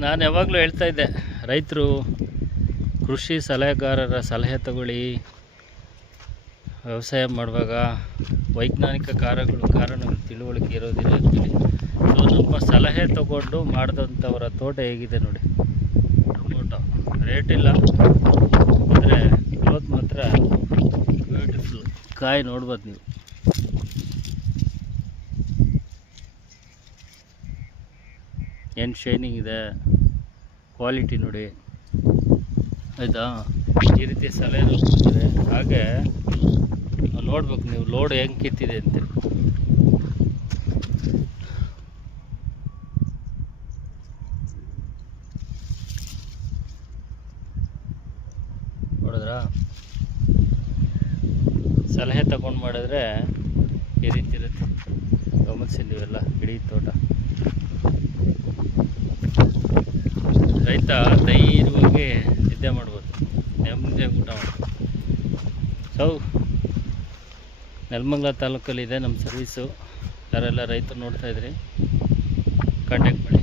ನಾನು ಯಾವಾಗಲೂ ಹೇಳ್ತಾ ಇದ್ದೆ, ರೈತರು ಕೃಷಿ ಸಲಹೆಗಾರರ ಸಲಹೆ ತಗೊಳ್ಳಿ, ವ್ಯವಸಾಯ ಮಾಡುವಾಗ ವೈಜ್ಞಾನಿಕ ಕಾರಣಗಳು ತಿಳುವಳಿಕೆ ಇರೋದಿಲ್ಲ ಆ್ಯಕ್ಚುಲಿ. ಸೊ ನಮ್ಮ ಸಲಹೆ ತಗೊಂಡು ಮಾಡಿದಂಥವರ ತೋಟ ಹೇಗಿದೆ ನೋಡಿ. ಟೊಮೊಟೊ ರೇಟ್ ಇಲ್ಲ ಅಂದರೆ ಗ್ರೋತ್ ಮಾತ್ರ ಬ್ಯೂಟಿಫುಲ್. ಕಾಯಿ ನೋಡ್ಬೋದು ನೀವು. ಏನು ಶೈನಿಂಗ್ ಇದೆ, ಕ್ವಾಲಿಟಿ ನೋಡಿ ಆಯಿತಾ. ಈ ರೀತಿ ಸಲಹೆ ಕೊಡ್ತಾರೆ. ಹಾಗೆ ನೋಡ್ಬೇಕು ನೀವು ಲೋಡ್ ಹೆಂಗೆ ಕಿತ್ತಿದೆ ಅಂತೇಳಿ. ನೋಡಿದ್ರಾ, ಸಲಹೆ ತಗೊಂಡು ಮಾಡಿದ್ರೆ ಈ ರೀತಿ ಇರುತ್ತೆ. ಗಮನಿಸಿ ನೀವೆಲ್ಲ ಇಡೀ ತೋಟ. ರೈತ ಧೈರ್ಯವಾಗಿ ನಿದ್ದೆ ಮಾಡ್ಬೋದು, ನೆಮ್ಮದಿಯಾಗಿ ಊಟ ಮಾಡ್ಬೋದು. ಸೊ ನೆಲಮಂಗಲ ತಾಲೂಕಲ್ಲಿದೆ ನಮ್ಮ ಸರ್ವೀಸು. ಯಾರೆಲ್ಲ ರೈತರು ನೋಡ್ತಾಯಿದ್ರಿ, ಕಾಂಟ್ಯಾಕ್ಟ್ ಮಾಡಿ.